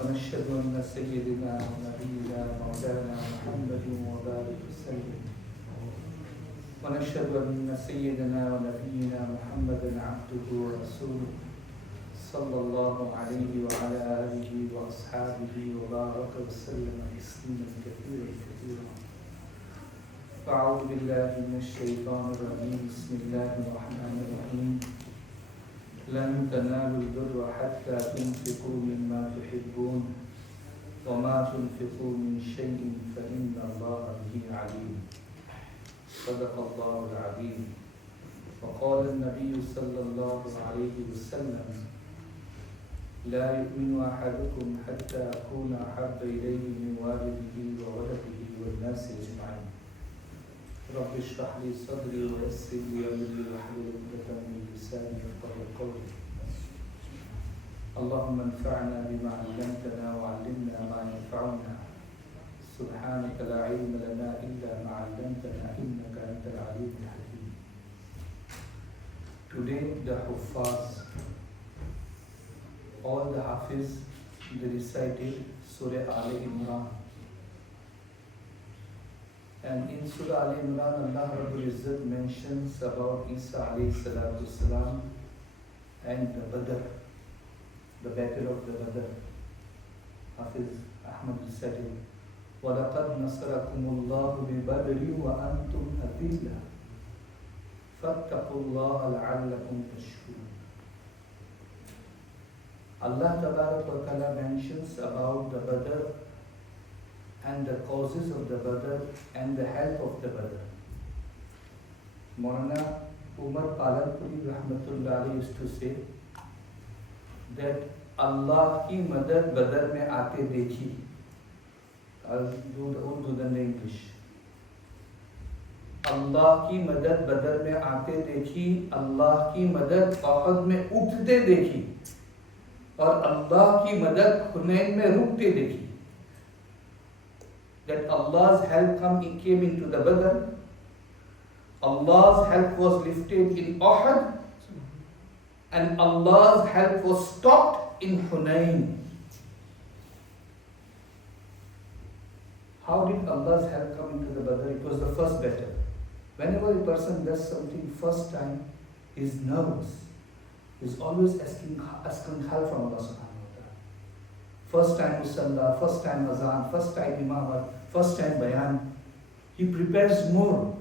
ونشهد أن سيدنا ونبينا مولانا محمد وبارك وسلم ونشهد أن سيدنا ونبينا محمدا عبده ورسوله صلى الله عليه وعلى آله وأصحابه وبارك وسلم تسليما كثيرا كثيرا. أعوذ بالله من الشيطان الرجيم. بسم الله الرحمن الرحيم. لن تنالوا البر حتى تنفقوا مما تحبون وما تنفقوا من شيء فإن الله به عليم. صدق الله العظيم. وقال النبي صلى الله عليه وسلم: لا يؤمن أحدكم حتى أكون أحب إليه من والده وولده والناس أجمعين. رب اشرح لي صدري ويسر لي أمري واحلل عقدة من لساني يفقهوا قولي. اللهم انفعنا بما علمتنا وعلمنا ما ينفعنا. سبحانك لا علم لنا إلا ما علمتنا إنك أنت العليم الحكيم. Today the Huffaz, all the Hafiz, they recited Surah Al-Imran. And in Surah Al-Imran, Allah Rabbul Izzat mentions about Isa alayhi salatu salam and the Badr, the battle of the Badr. Hafiz Ahmad recited, وَلَقَدْ نَصَرَكُمُ اللَّهُ بِبَدْرٍ وَأَنْتُمْ أَذِلَّةٌ فَاتَّقُوا اللَّهَ لَعَلَّكُمْ تَشْكُرُونَ. Allah Tabarak wa Ta'ala mentions about the Badr and the causes of the Badr and the help of the Badr. Moulana Umar Palanpuri Rahmatullah Alayhi used to say that Allah ki madad Badr mein aate dekhi. I'll do the English. Allah ki madad Badr mein aate dekhi, Allah ki madad Uhud mein uthte dekhi, और अल्लाह की मदद हुनैन में रुकते देखी. That Allah's help came into the Badr. Allah's help was lifted in Uhud, and Allah's help was stopped in Hunain. How did Allah's help come into the Badr? It was the first battle. Whenever a person does something first time, he is nervous. He is always asking help from Allah subhanahu wa ta'ala. First time Musalla, first time Azan, first time Imamat, first time Bayan. He prepares more.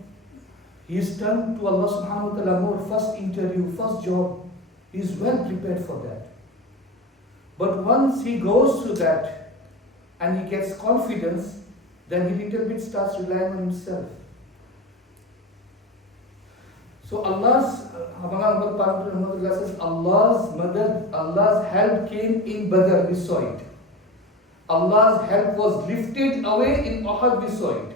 He is turned to Allah subhanahu wa ta'ala more. First interview, first job. He is well prepared for that. But once he goes through that and he gets confidence, then he little bit starts relying on himself. So Allah's help came in Badr, we saw it. Allah's help was lifted away in Uhud, we saw it.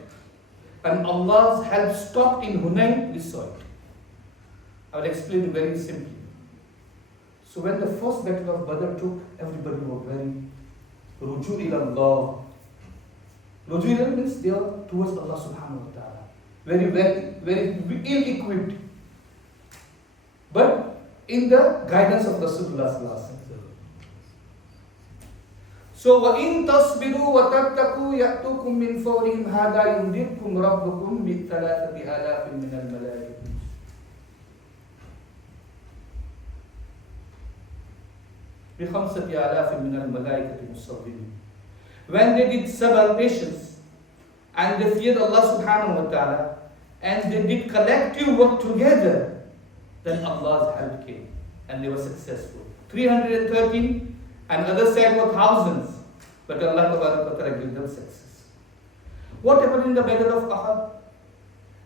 And Allah's help stopped in Hunain, we saw it. I will explain very simply. So when the first battle of Badr took, everybody was very ruju ila Allah. Ruju ila means they are towards Allah subhanahu wa ta'ala. Very ill-equipped. But in the guidance of Rasulullah sallallahu alaihi wasallam. So وَإِن تَصْبِرُوا وَتَتَّقُوا يَأْتُوكُم مِّن فَوْرِهِمْ هَذَا يُمْدِدْكُمْ رَبُّكُم بِثَلَاثَةِ آلَافٍ مِّنَ الْمَلَائِكَةِ. بِخَمْسَةِ آلَافٍ مِّنَ الْمَلَائِكَةِ مُصَوِّمِينَ. When they did sabr, patience, and they feared Allah subhanahu wa ta'ala, and they did collective work together, then Allah's help came and they were successful. 313 and other side were thousands, but Allah Ta'ala gave them success. What happened in the battle of Uhud?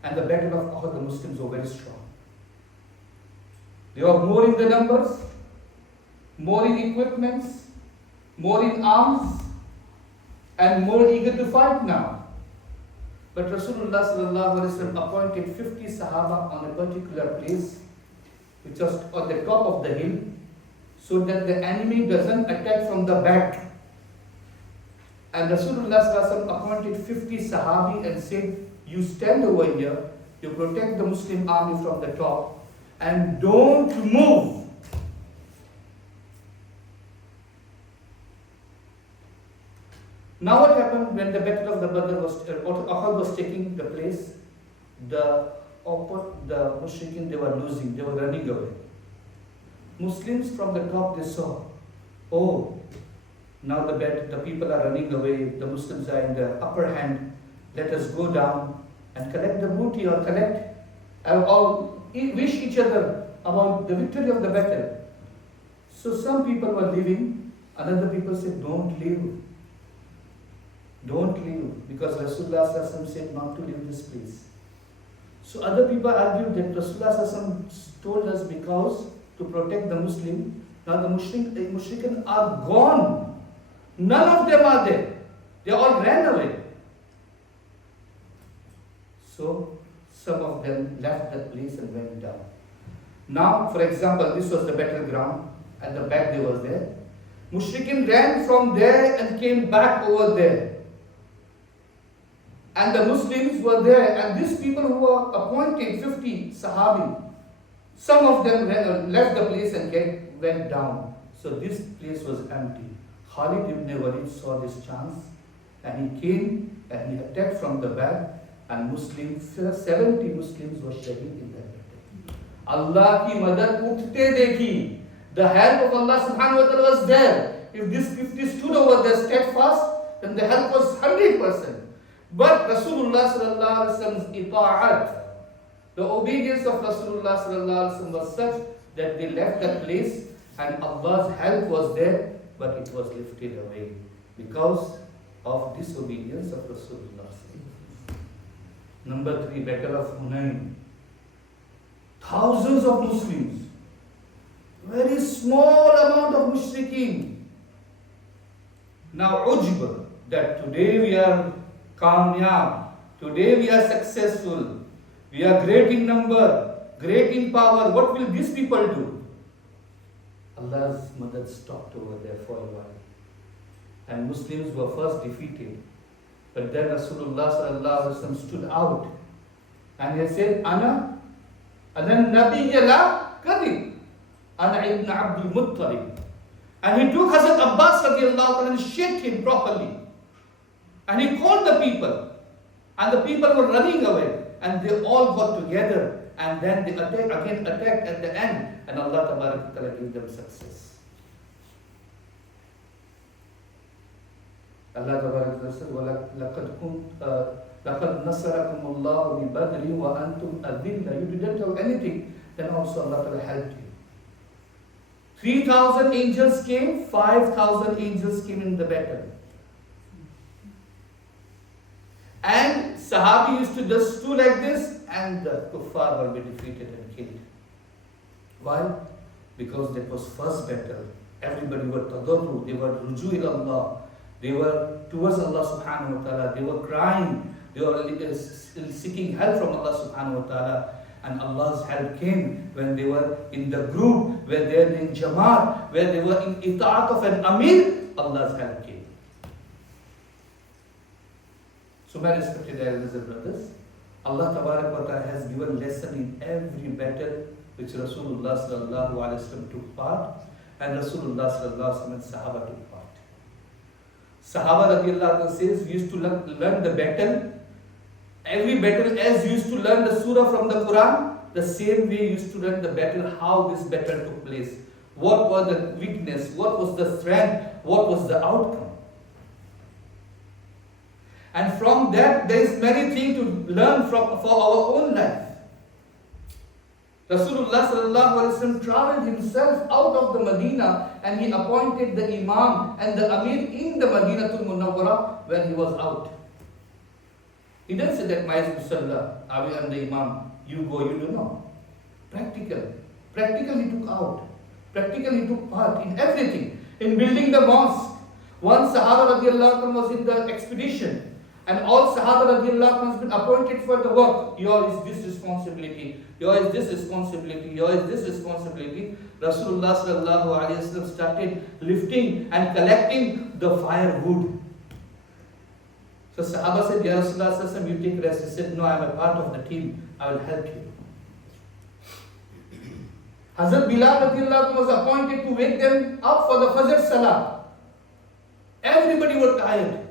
And the battle of Uhud, the Muslims were very strong. They were more in the numbers, more in equipments, more in arms, and more eager to fight now. But Rasulullah sallallahu alaihi wasallam appointed 50 Sahaba on a particular place, which was on the top of the hill, so that the enemy doesn't attack from the back. And Rasulullah sallallahu alaihi wasallam appointed 50 Sahabi and said, you stand over here, you protect the Muslim army from the top, and don't move. Now what happened when the battle of the Badr was, Uhud was taking the place? The Mushrikeen, they were losing, they were running away. Muslims from the top, they saw, oh, now the people are running away, the Muslims are in the upper hand, let us go down and collect the booty or wish each other about the victory of the battle. So some people were leaving, another people said, don't leave. Don't leave, because Rasulullah said not to leave this place. So other people argued that Rasulullah told us because to protect the Muslim. Now the Mushrikeen are gone. None of them are there. They all ran away. So some of them left that place and went down. Now, for example, this was the battleground. At the back they was there. Mushrikeen ran from there and came back over there. And the Muslims were there, and these people who were appointed, 50 Sahabi, some of them left the place and went down. So this place was empty. Khalid ibn Walid saw this chance, and he came and he attacked from the back, and 70 Muslims were shaheed in that battle. Allah ki madad uthte dekhi. The help of Allah subhanahu wa ta'ala was there. If this 50 stood over there steadfast, then the help was 100%. But Rasulullah sallallahu alaihi wasallam's ita'at, the obedience of Rasulullah sallallahu alaihi wasallam was such that they left that place and Allah's help was there, but it was lifted away because of disobedience of Rasulullah. Number 3, Battle of Hunain. Thousands of Muslims, very small amount of mushrikeen. Now ujb, that today we are kamyab, today we are successful, we are great in number, great in power. What will these people do? Allah's madad stopped over there for a while. And Muslims were first defeated. But then Rasulullah sallallahu alaihi wasallam stood out. And he said, Ana nabiyya la kadhib. Ana ibn Abdul Muttalib. And he took Hazrat Abbas radiallahu anhu and shook him properly. And he called the people. And the people were running away. And they all got together. And then they attacked at the end. And Allah Tabarak Ta'ala gave them success. Allah Tabarak Ta'ala said, لَقَدْ نَصَرَكُمُ اللَّهُ بِبَدْرٍ وَأَنْتُمْ أَذِلَّةٌ. You didn't have anything. Then also Allah Ta'ala helped you. 3,000 angels came, 5,000 angels came in the battle. And Sahabi used to just do like this, and the kuffar will be defeated and killed. Why? Because that was first battle. Everybody were tadarru, they were ruju ila Allah, they were towards Allah subhanahu wa ta'ala, they were crying, they were seeking help from Allah subhanahu wa ta'ala. And Allah's help came when they were in the group, where they were in Jamaat, where they were in ita'at of an Amir, Allah's help came. So my respected elders and brothers, Allah Tabarak wa Ta'ala has given lesson in every battle which Rasulullah sallallahu alaihi wasallam took part, and Rasulullah sallallahu alaihi wasallam and Sahaba took part. Sahaba radiallahu anhu says, we used to learn the battle, every battle as we used to learn the surah from the Quran, the same way we used to learn the battle, how this battle took place, what was the weakness, what was the strength, what was the outcome. And from that, there is many things to learn for our own life. Rasulullah sallallahu alaihi wasallam traveled himself out of the Medina, and he appointed the Imam and the Amir in the Madinatul Munawwara when he was out. He didn't say that Musalla, I am the Imam, you go, you do not. Practical. Practical he took out. Practical he took part in everything. In building the mosque. One Sahaba radiallahu anhu was in the expedition. And all Sahaba radiallahu anhu has been appointed for the work. Yours is this responsibility. Yours is this responsibility. Yours is this responsibility. Rasulullah sallallahu alaihi wasallam started lifting and collecting the firewood. So Sahaba said, Ya Rasulullah sallallahu alaihi wasallam, you take rest. He said, no, I am a part of the team. I will help you. Hazrat Bilal radiallahu anhu was appointed to wake them up for the Fajr Salah. Everybody were tired.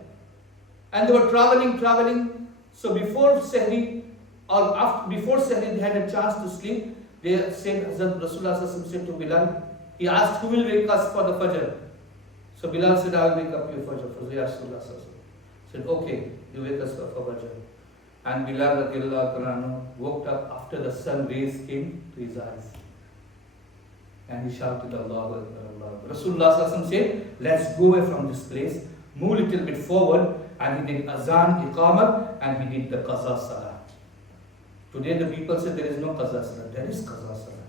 And they were traveling. So before Sahri, before Sahri, they had a chance to sleep. They said, Hazrat Rasulullah said to Bilal, he asked, who will wake us for the Fajr? So Bilal said, I will wake up you for Rasulullah said, okay, you wake us for Fajr. And Bilal radiallahu anhu woke up after the sun rays came to his eyes. And he shouted, Allah Akbar, Allah Akbar. Rasulullah said, let's go away from this place, move a little bit forward. And he did azan, iqamat, and he did the qaza salah. Today the people say there is no qaza salah. There is qaza salah.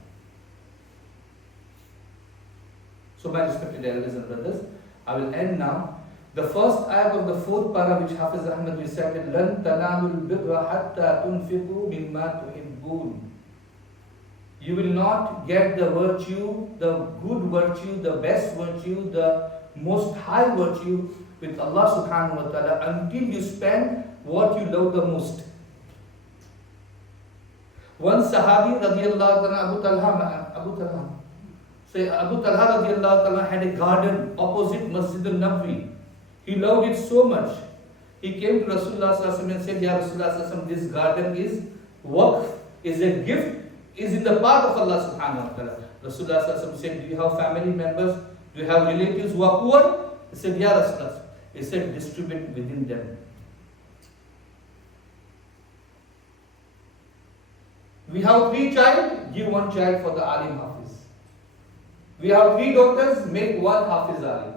So my respected elders and brothers, I will end now. The first ayat of the 4th para which Hafiz Ahmad recited, لَن تَنَالُوا الْبِرَّ حَتَّى تُنْفِقُوا مِمَّا تُحِبُّونَ. You will not get the virtue, the good virtue, the best virtue, the most high virtue with Allah subhanahu wa ta'ala until you spend what you love the most. One Sahabi radiallahu ta'ala, Abu Talha radiallahu ta'ala had a garden opposite Masjid Al-Nabawi. He loved it so much. He came to Rasulullah sallallahu alaihi wasallam and said, Ya Rasulullah sallallahu alaihi wasallam, this garden is waqf, is a gift, is in the path of Allah subhanahu wa ta'ala. Rasulullah sallallahu alaihi wasallam said, do you have family members? Do you have relatives who are poor? He said, Ya Rasulullah. He said, distribute within them. We have 3 children, give 1 child for the alim hafiz. We have 3 daughters, make 1 hafiz alim.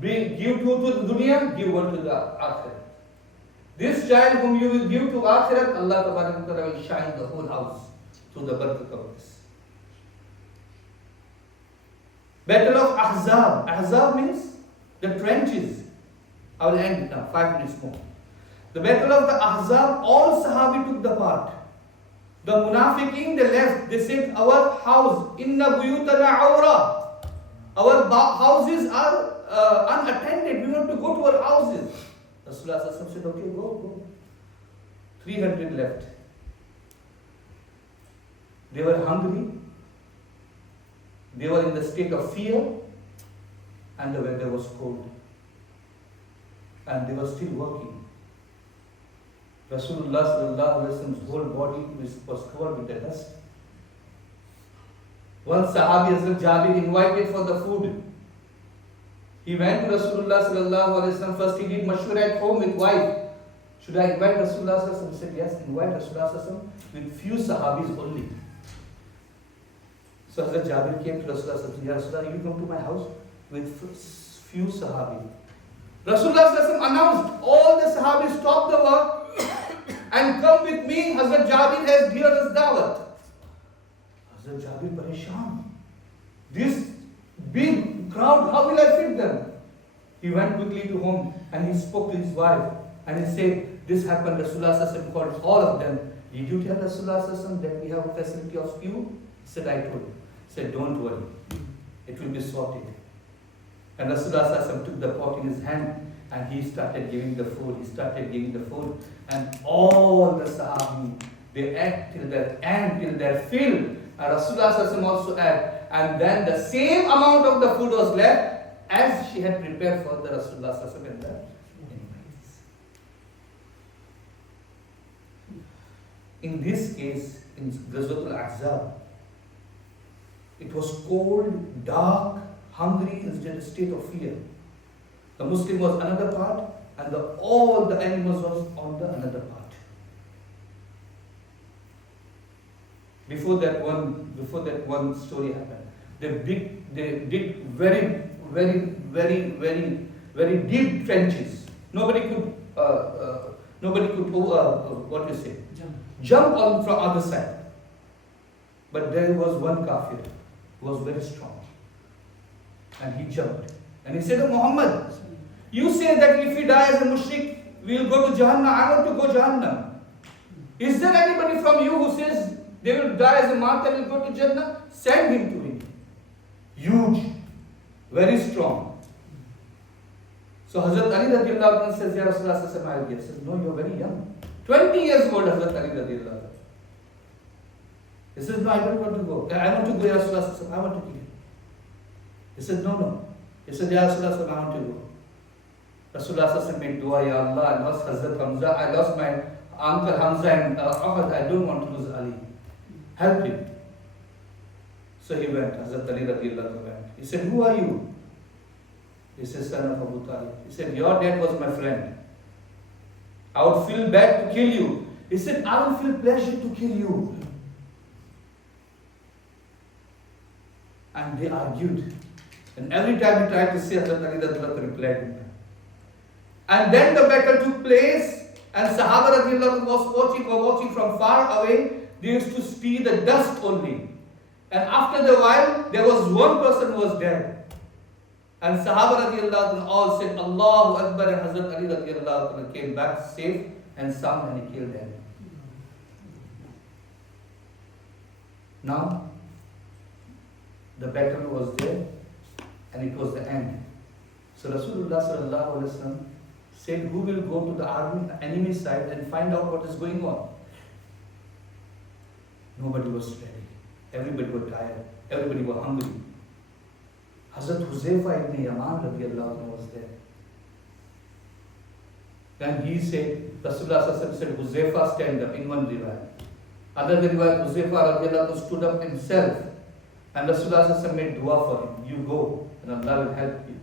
Give 2 to the dunya, give 1 to the akhirat. This child whom you will give to akhirat, Allah Ta'ala will shine the whole house through the barakat of this. Battle of Ahzab. Ahzab means the trenches. I will end now, 5 minutes more. The battle of the Ahzab, all Sahabi took the part. The Munafiqeen, they left. They said, our house, inna buyutana awra. Our houses are unattended. We want to go to our houses. Rasulullah said, okay, go. 300 left. They were hungry. They were in the state of fear. And the weather was cold. And they were still working. Rasulullah sallallahu alaihi wasallam's whole body was covered with the dust. One Sahabi, Hazrat Jabir, invited for the food. He went to Rasulullah sallallahu alaihi wasallam. First he did mashwara at home with wife. Should I invite Rasulullah sallallahu alaihi wasallam? He said, yes, invite Rasulullah sallallahu alaihi wasallam with few Sahabis only. So Hazrat Jabir came to Rasulullah sallallahu alaihi wasallam. Ya Rasulullah, you come to my house with few Sahabis. Rasulullah sallallahu alaihi wasallam announced, all the Sahabis stop the work and come with me. Hazrat Jabir has given us dawat. Hazrat Jabir pareshan. This big crowd, how will I fit them? He went quickly to home and he spoke to his wife and he said, this happened. Rasulullah sallallahu alaihi wasallam called all of them. Did you tell Rasulullah sallallahu alaihi wasallam that we have a facility of few? He said, I told him. He said, don't worry. It will be sorted. And Rasulullah sallallahu alaihi wasallam took the pot in his hand and he started giving the food. And all the Sahabi, they ate till their end, till their fill. And Rasulullah sallallahu alaihi wasallam also ate. And then the same amount of the food was left as she had prepared for the Rasulullah sallallahu alaihi wasallam in the invites. In this case, in Ghazwatul Ahzab, it was cold, dark, hungry, in a state of fear. The Muslim was another part, and all the animals was on the another part. Before that one story happened, they dig very deep trenches. Nobody could jump on from other side. But there was one kafir who was very strong, and he jumped. And he said, oh Muhammad, you say that if we die as a mushrik, we will go to Jahannam. I want to go to Jahannam. Is there anybody from you who says they will die as a martyr and will go to Jannah? Send him to me. Huge, very strong. So Hazrat Ali radiallahu anhu says, Ya Rasulullah, I will give. He says, no, you are very young. 20 years old, Hazrat Ali radiallahu anhu. He says, no, I don't want to go. I want to go, Ya Rasulullah, I want to kill him. He said, no. He said, Ya Rasulullah, I want to go. Rasulullah made dua, Ya Allah, I lost Hazrat Hamza, I lost my uncle Hamza and Ahad, I don't want to lose Ali. Help him. So he went, Hazrat Ali radiallahu anhu went. He said, who are you? He said, son of Abu Talib. He said, your dad was my friend. I would feel bad to kill you. He said, I will feel pleasure to kill you. And they argued. And every time he tried to say, Hazrat Ali radiallahu anhu replied. And then the battle took place, and Sahaba radiallahu anhu were watching from far away. They used to see the dust only. And after the while, there was one person who was dead. And Sahaba radiallahu anhu all said, Allahu Akbar, and Hazrat Ali radiallahu anhu came back safe and sound and he killed them. Now, the battle was there and it was the end. So Rasulullah sallallahu alaihi wasallam said, who will go to the army, enemy side and find out what is going on? Nobody was ready. Everybody was tired. Everybody was hungry. Hazrat Huzaifa ibn Yaman radiallahu anhu was there. Then he said, Rasulullah said, Huzaifa, stand up in one riwayat. Other riwayat, Huzaifa radiallahu anhu stood up himself. And Rasulullah made dua for him. You go and Allah will help you.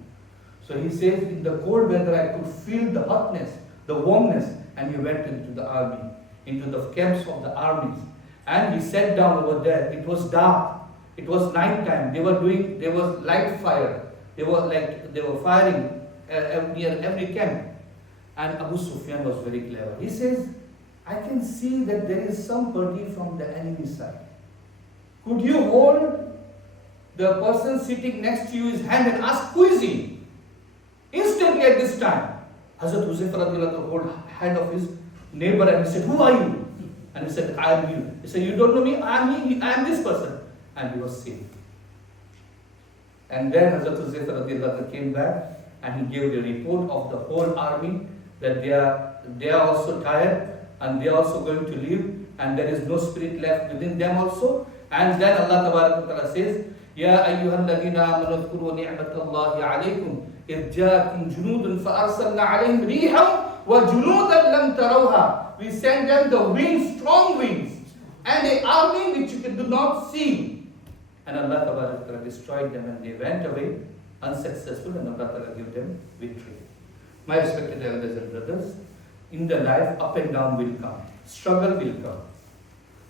So he says, in the cold weather I could feel the hotness, the warmness, and he went into the army, into the camps of the armies. And he sat down over there. It was dark. It was night time. There was light fire. They were firing near every camp. And Abu Sufyan was very clever. He says, I can see that there is somebody from the enemy side. Could you hold the person sitting next to you his hand and ask, who is he? Instantly at this time, Hazrat Huzaifa radiallahu hold hand of his neighbor and he said, who are you? And he said, I am you. He said, you don't know me? I am this person. And he was saved. And then Hazrat Huzaifa radiallahu came back and he gave the report of the whole army that they are also tired and they are also going to leave and there is no spirit left within them also. And then Allah Ta'ala says, Ya ayyuhalladhina amanu dhkuru ni'matallahi alaykum idh ja'akum junudun fa'arsalna alayhim rihan wa junudan lam tarawha. We sent them the wings, strong wings, and an army which you do not see. And Allah Ta'ala destroyed them and they went away unsuccessful and Allah Ta'ala gave them victory. My respected elders and brothers, in the life up and down will come. Struggle will come.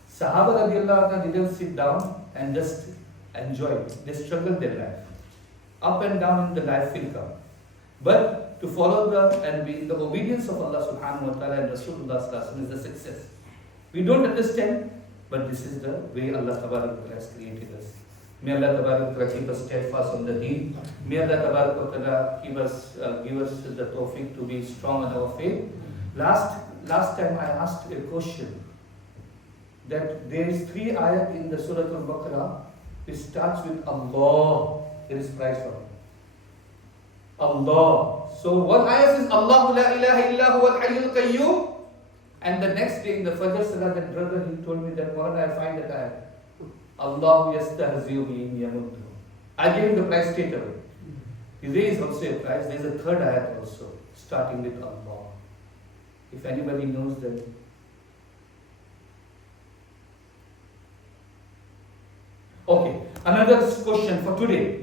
Sahaba radiallahu anhu didn't sit down and just enjoy it. They struggled their life. Up and down in the life will come. But to follow and be in the obedience of Allah subhanahu wa ta'ala and Rasulullah sallallahu is the success. We don't understand, but this is the way Allah Ta'ala has created us. May Allah Ta'ala keep us steadfast on the deen. May Allah Ta'ala give us the tawfiq to be strong in our faith. Last time I asked a question that there is 3 ayat in the Surah Al-Baqarah which starts with Allah. There is price for it. Allah. So one ayat says Allahu la ilaha illa huwa al-hayyul qayyum. And the next day in the Fajr Salah, that brother, he told me that moulana, I find that ayat. Allahu yastahzi'u bihim yamuddu. I gave him the price straight away. There is also a price. There is a 3rd ayat also, starting with Allah. If anybody knows that. Okay, another question for today.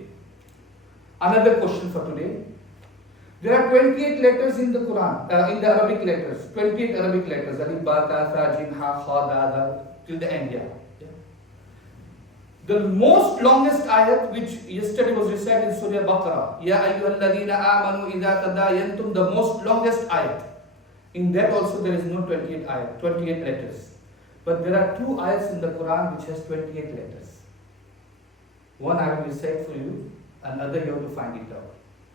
There are 28 letters in the Quran, in the Arabic letters. 28 Arabic letters. Alif, Ba, Ta, Tha, Jim, Ha, Kha, Da, Da, till the end. Yeah. The most longest ayat, which yesterday was recited in Surah Baqarah, Ya ayyuhalladhina amanu idha tadayantum, the most longest ayat. In that also there is no 28 ayat, 28 letters. But there are 2 ayats in the Quran which has 28 letters. One I will recite for you, another you have to find it out.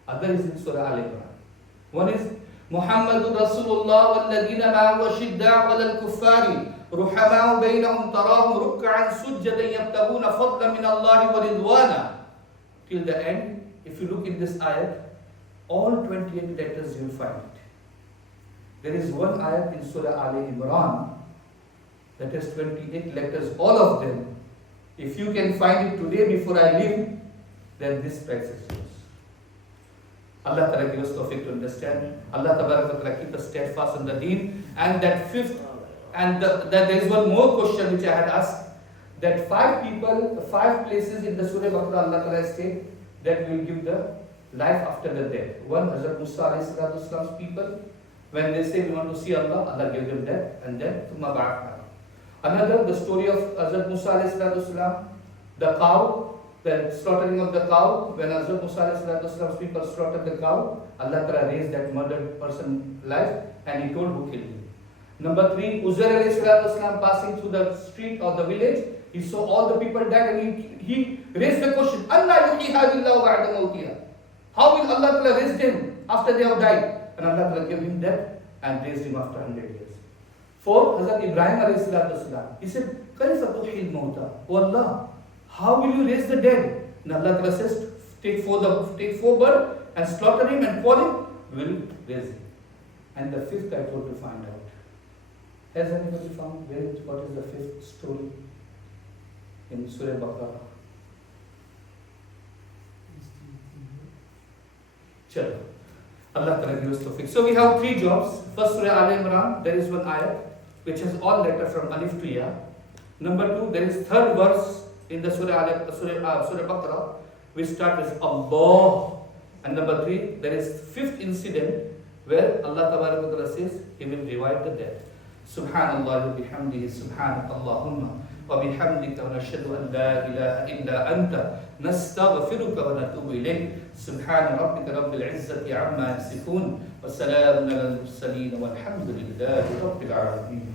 Other is in Surah Al-Imran. One is Muhammadur Rasulullah walladhina ma'ahu ashidda'u 'alal kuffari ruhama'u bainahum tarahum ruk'an sujjadan yabtaguna fadlan min Allah wa ridwana. Till the end, if you look in this ayat, all 28 letters you will find it. There is one ayat in Surah Al-Imran that has 28 letters, all of them. If you can find it today before I leave, then this price is yours. Allah Ta'ala give us tawfiq to understand. Allah Ta'ala keep us steadfast in the deen. And that fifth, and there is one more question which I had asked. That 5 people, 5 places in the Surah Baqarah Allah Ta'ala state that will give the life after the death. One, Hazrat Musa alayhi salatu wasalam's people, when they say we want to see Allah, Allah gave them death, and then Thumma ba'athna. Another, the story of Hazrat Musa alayhi salatu wasalam, the cow, the slaughtering of the cow. When Hazrat Musa alayhi salatu wasalam's people slaughtered the cow, Allah Ta'ala raised that murdered person life, and he told who killed him. Number 3, Uzair alayhi salatu wasalam passing through the street or the village, he saw all the people dead, and he raised the question, Allah yuhyiha billahu ba'da mawtiha. How will Allah Ta'ala raise them after they have died? And Allah Ta'ala gave him death and raised him after 100 years. 4, Hazrat Ibrahim alayhi salatu wasalam, he said, Kaifa tuhil mawta? Oh Allah, how will you raise the dead? And Allah Ta'ala says, take 4 birds and slaughter him and call him, will raise him. And the 5th I told to find out. Has anybody found what is the 5th story in Surah Baqarah? Chalo. Allah Ta'ala give us tawfiq. So we have 3 jobs. First, Surah Al-Imran, there is one ayat which has all letters from Alif to Ya. Number 2, there is 3rd verse in the Surah Baqarah, which starts with Allah. And number 3, there is 5th incident where Allah Ta'ala says He will revive the dead. Subhanallah bihamdihi, subhanak Allahumma wa bihamdika wa nashhadu an la ilaha illa anta nastaghfiruka wa natubu ilayk. Subhana rabbika rabbil izzati amma yasifun wa salamun alal mursaleen walhamdulillahi rabbil alamin.